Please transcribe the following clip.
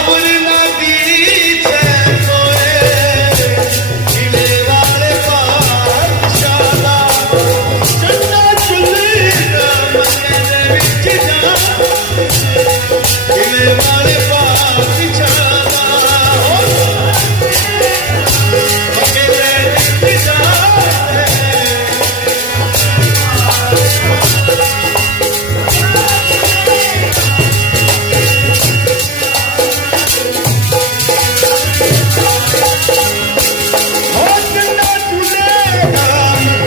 I believe.